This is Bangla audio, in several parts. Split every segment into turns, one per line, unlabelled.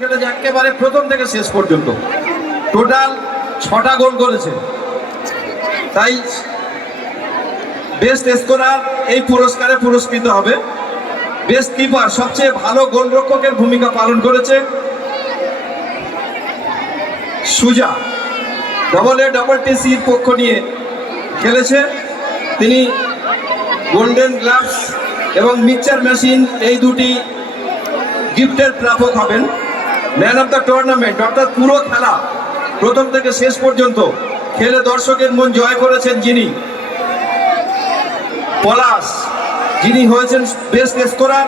খেলেছে একেবারে প্রথম থেকে শেষ পর্যন্ত। টোটাল ছটা গোল করেছে। তাই বেস্ট স্কোরার এই পুরস্কারে পুরস্কৃত হবে। বেস্ট কিপার সবচেয়ে ভালো গোলরক্ষকের ভূমিকা পালন করেছে সুজা। ডবল এ ডবল টি সির পক্ষ নিয়ে খেলেছে। তিনি গোল্ডেন গ্লাভস এবং মিক্সচার মেশিন এই দুটি গিফটের প্রাপক হবেন। ম্যান অফ দ্য টুর্নামেন্ট, অর্থাৎ পুরো খেলা, প্রথম থেকে শেষ পর্যন্ত খেলে দর্শকের মন জয় করেছেন যিনি। পলাশ, যিনি হয়েছেন বেস্ট স্কোরার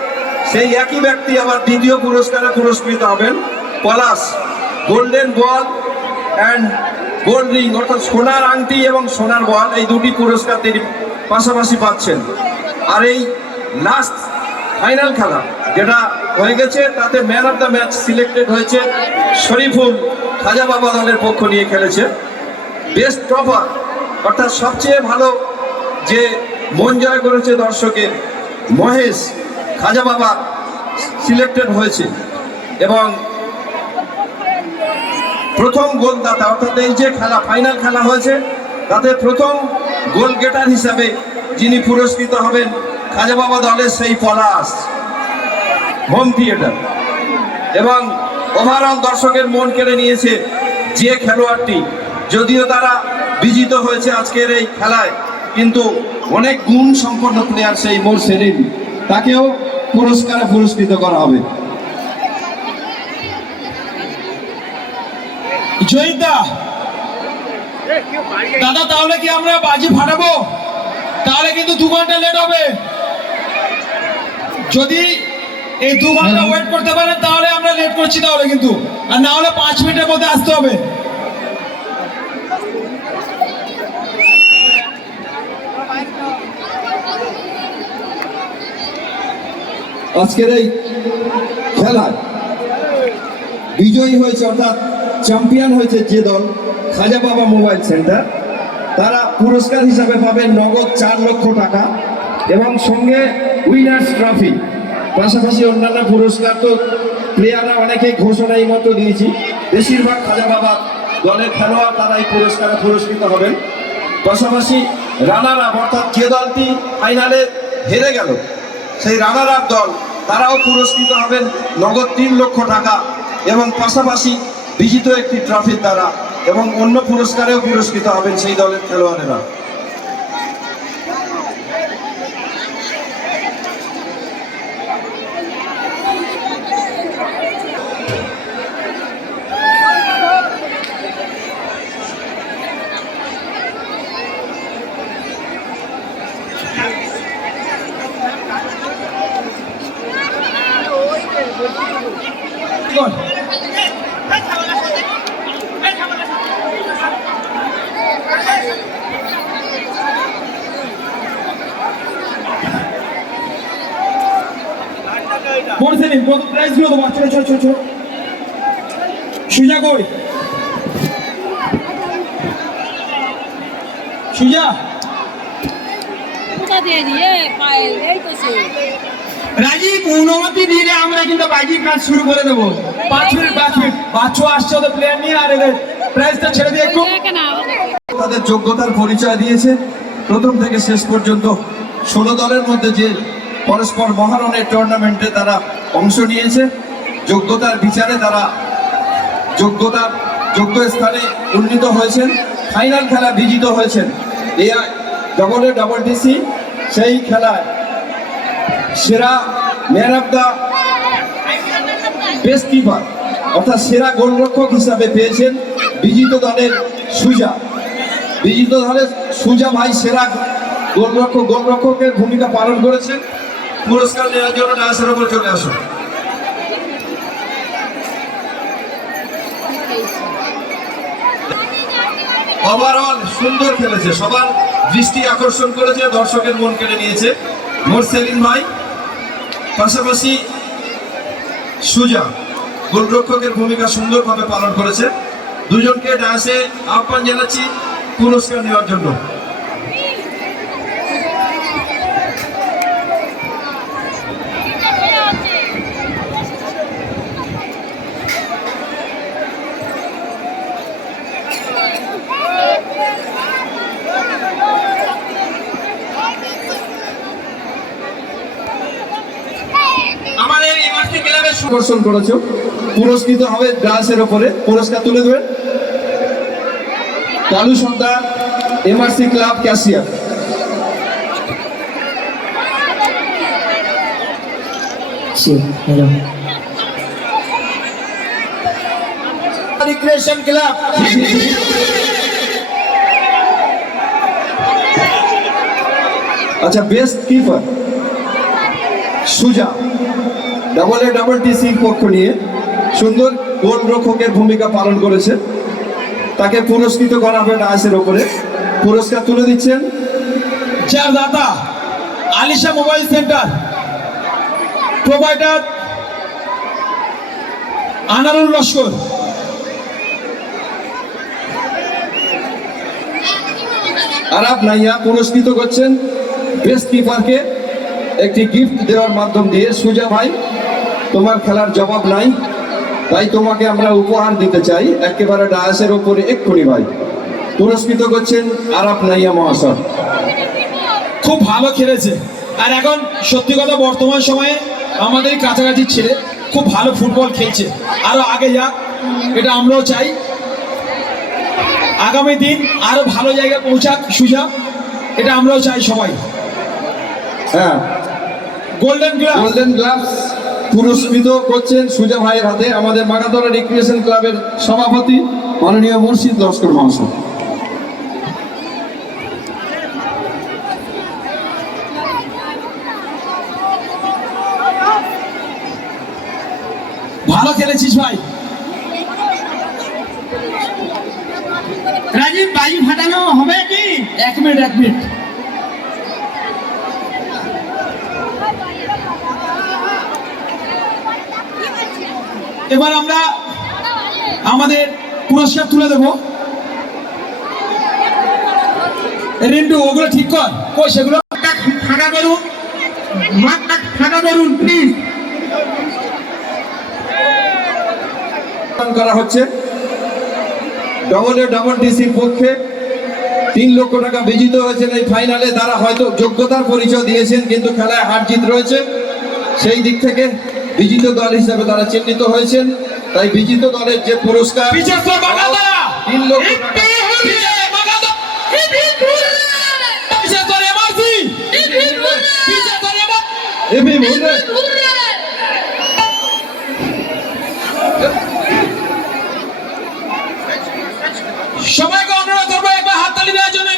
সেই একই ব্যক্তি আবার দ্বিতীয় পুরস্কারে পুরস্কৃত হবেন। Palash golden ball and gold ring অর্থাৎ সোনার আংটি এবং সোনার বল এই দুটি পুরস্কার তিনি পাশাপাশি পাচ্ছেন। আর এই লাস্ট ফাইনাল খেলা, যেটা হয়ে গেছে। তাতে man of the match selected হয়েছে শরীফুল। খাজা বাবা দলের পক্ষ নিয়ে খেলেছে। বেস্ট টপার অর্থাৎ সবচেয়ে ভালো যে মন জয় করেছে দর্শকের মহেশ খাজা বাবা সিলেক্টেড হয়েছে। এবং প্রথম গোলদাতা, অর্থাৎ এই যে খেলা ফাইনাল খেলা হয়েছে, তাতে প্রথম গোল গেটার হিসাবে যিনি পুরস্কৃত হবেন খাজা বাবা দলের সেই পলাশ। হোম থিয়েটার এবং ওভারঅল দর্শকের মন কেড়ে নিয়েছে যে খেলোয়াড়টি। যদিও তারা বিজিত হয়েছে আজকের এই খেলায়, কিন্তু অনেক গুণ সম্পন্ন প্লেয়ার সেই মোর সেলিম তাকেও পুরস্কারে পুরস্কৃত করা হবে।
জয়িতা, দাদা, তাহলে কি আমরা বাজি ফাটাবো? তাহলে কিন্তু দু ঘণ্টা লেট হবে। যদি এই দু ঘণ্টা ওয়েট করতে পারেন তাহলে আমরা লেট করছি তাহলে কিন্তু। আর না হলে পাঁচ মিনিটের মধ্যে আসতে হবে।
আজকের এই খেলায় বিজয়ী হয়েছে অর্থাৎ চ্যাম্পিয়ন হয়েছে যে দল খাজা বাবা মোবাইল সেন্টার। তারা পুরস্কার হিসাবে পাবে নগদ চার লক্ষ টাকা এবং সঙ্গে উইনার্স ট্রফি পাশাপাশি অন্যান্য পুরস্কার তো প্লেয়াররা অনেকে ঘোষণা এই মতো দিয়েছি। বেশিরভাগ খাজা বাবা দলের খেলোয়াড় তারা এই পুরস্কারে পুরস্কৃত হবেন। পাশাপাশি রানার আপ অর্থাৎ যে দলটি ফাইনালে হেরে গেল, সেই রানার আপ দল তারাও পুরস্কৃত হবেন নগদ তিন লক্ষ টাকা এবং পাশাপাশি বিজিত একটি ট্রফির দ্বারা এবং অন্য পুরস্কারেও পুরস্কৃত হবেন সেই দলের খেলোয়াড়েরা।
কোন সেলিম কত প্রাইসগুলো দেবো? চলো চলো চলো চলো সুজা কই? সুজা?
দিয়ে দিয়ে? পায়েল, এই তো
রাজীব অনুমতি দিলে আমরা কিন্তু বাইজি কাজ শুরু করে দেবো। পাঁচ মিনিট পাঁচ আসছে ওদের প্লেয়ার নিয়ে, আর এদের প্রাইসটা ছেড়ে দিয়ে একটু
তাদের যোগ্যতার পরিচয় দিয়েছে। প্রথম থেকে শেষ পর্যন্ত ষোলো দলের মধ্যে যে পরস্পর মহারণের টুর্নামেন্টে তারা অংশ নিয়েছে, যোগ্যতার বিচারে তারা যোগ্যতা, যোগ্য স্থানে উন্নীত হয়েছেন ফাইনাল খেলা বিজিত হয়েছেন। AI double A double DC সেই খেলায় সেরা man of the best keeper অর্থাৎ সেরা গোলরক্ষক হিসাবে পেয়েছেন বিজিত দলের সুজা। বিজিত দলের সুজা ভাই সেরা গোলরক্ষক, গোলরক্ষকের ভূমিকা পালন করেছেন। পুরস্কার নেওয়ার জন্য ডান্সের উপর চলে আসুন ওভারঅল সুন্দর খেলেছে। সবার দৃষ্টি আকর্ষণ করেছে, দর্শকের মন কেড়ে নিয়েছে। মোর সেলিম ভাই, পাশাপাশি সুজা, গোলরক্ষকের ভূমিকা সুন্দরভাবে পালন করেছে। দুজনকে ডায়াসে আহ্বান জানাচ্ছি পুরস্কার নেওয়ার জন্য। আকর্ষণ করেছ। পুরস্কৃত হবে গ্রাসের ওপরে। পুরস্কার তুলে দেবেন Kalu Sardar MRC club cashier.
Hello
recreation club
আচ্ছা best keeper Suja. Double A double টিসির পক্ষ নিয়ে সুন্দর গোলরক্ষকের ভূমিকা পালন করেছে। তাকে পুরস্কৃত করা হবে ডায়াসের ওপরে। পুরস্কার তুলে দিচ্ছেন
যার দাতা Alisha mobile centre. Provider Anarul Laskar.
Arab Naiya পুরস্কৃত করছেন বেস্ট কিপারকে একটি গিফট দেওয়ার মাধ্যম দিয়ে সুজা ভাই তোমার খেলার জবাব নাই তাই তোমাকে আমরা উপহার দিতে চাই। একেবারে ডায়াসের ওপরে এক্ষুনি ভাই। পুরস্কৃত করছেন আরাব নাইয়া মহাশয়।
খুব ভালো খেলেছে। আর এখন সত্যি কথা বর্তমান সময়ে আমাদের কাছাকাছি ছেলে খুব ভালো ফুটবল খেলছে। আরও আগে যাক এটা আমরাও চাই। আগামী দিন আরও ভালো জায়গায় পৌঁছাক সুজা এটা আমরাও চাই সবাই।
হ্যাঁ
গোল্ডেন গ্লাস
গোল্ডেন গ্লাভস পুরস্কৃত করছেন সুজা ভাইয়ের হাতে আমাদের মাগাতলা রিক্রিয়েশন ক্লাবের সভাপতি মাননীয় মুর্শিদ লস্কর মহাশয়।
ভালো খেলেছিস ভাই।
রাজীব বাজি ফাটানো হবে কি?
এক মিনিট এক মিনিট। এবার আমরা আমাদের পুরস্কার তুলে দেব। রিন্টু, ওগুলো ঠিক কর। কই সেগুলো?
ফাঁকা করুন মাঠটা ফাঁকা করুন প্লিজ
করা হচ্ছে। ডবল এ ডবল ডিসির পক্ষে তিন লক্ষ টাকা বিজিত হয়েছেন এই ফাইনালে। তারা হয়তো যোগ্যতার পরিচয় দিয়েছেন, কিন্তু খেলায় হার জিত রয়েছে। সেই দিক থেকে বিজিত দল হিসাবে তারা চিহ্নিত হয়েছেন। তাই বিজিত দলের যে পুরস্কার তিন লক্ষ টাকা
পিছের বাগাদারা পিছের তোর এমআরসি পিছের তোর এমআরসি
এবি মুন্ডে
সবাইকে অনুরোধ করব একবার হাততালি দেওয়ার জন্য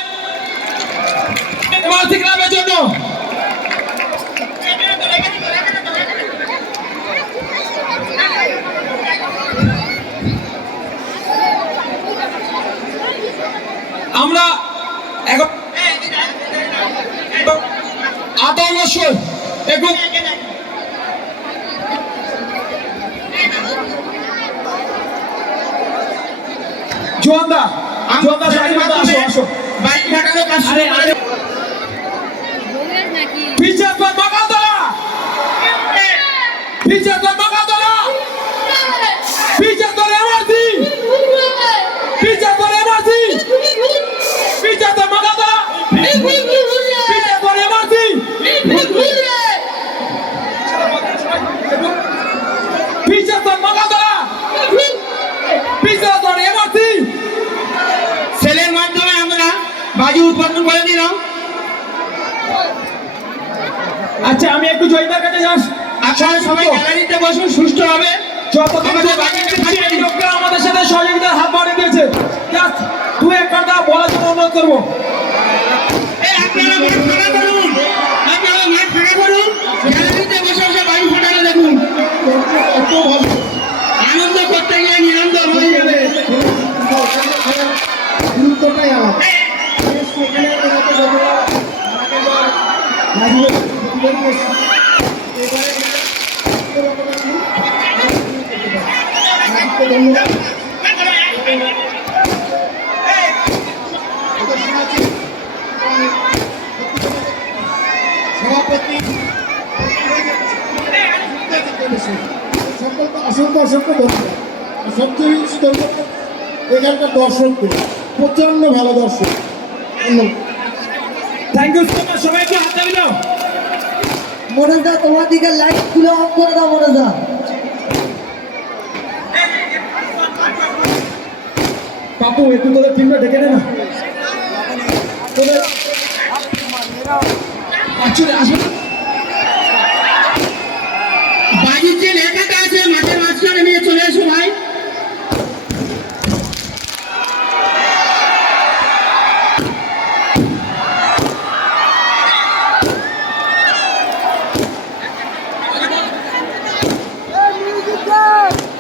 এমআরসি ক্লাবের জন্য আমরা এখন বছর একটু জোয়ান্দা জোয়ান্দা আসো আসো।
বাজি ফাটানো কাজ
আরে আরে।
বউয়ের নাকি
পিছে তোর বাগাদরা পিছে তোর বাগাদরা পিছে তোর এমআরসি পিছে তোর এমআরসি পিছে তোর বাগাদরা পিছে তোর এমআরসি পিছে তোর বাগাদরা পিছে তোর এমআরসি
সেলের মাধ্যমে আমরা বাজি উদ্বোধন করে দিলাম
আচ্ছা আমি একটু জয়িতার কাছে যাস।
আচ্ছা সবাই গ্যালারিতে বসুন সুস্থ হবে। আমাদের
সাথে সহযোগিতার হাত বাড়িয়ে দিয়েছে। তুই দু এক কথা বলার জন্য অনুরোধ করব
এই আপনারা মাঠ ফাঁকা করুন আপনারা মাঠ ফাঁকা করুন গ্যালারিতে বসে বসে বাজি ফাটানো দেখুন আনন্দ করতে গিয়ে নিরন্ত হয়ে যাবে
গুরুত্বটাই আলাদা সেখানে তোমাকে যতটা আমাকে রাজীবের পরিবেশ এবারে রাজীবকে ধন্যবাদ সভাপতি। সকলকে অসংখ্য অসংখ্য ধন্যবাদ সবচেয়ে বেশি ধন্যবাদ এখানকার দর্শকদের প্রচণ্ড ভালো দর্শক।
থ্যাংক ইউ সো মাচ সবাই একটু হাত তালি দাও।
মনোজদা তোমার দিকে লাইট খুলে অফ করে দাও মনোজদা।
বাপু একটু তোদের টিমটা ডেকে নে না। তোদের আসলে আসলে
বাজির যে লেখাটা আছে মাঠের মাঝখানে নিয়ে চলে এসো ভাই।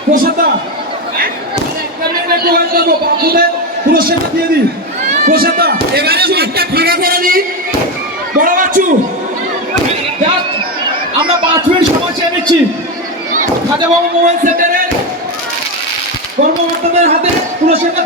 প্রসাদা একটা ওয়েট করব বাপুদের পুরস্কারটা দিয়ে দিই প্রসাদা
এবারে মাঠটা ফাঁকা করে দিন।
বড় বাচ্চু। দেখ আমরা পাঁচ মিনিট সময় চেয়ে নিচ্ছি। খাজাবাবু মোবাইল সেন্টারের কর্মকর্তাদের হাতে পুরস্কারটা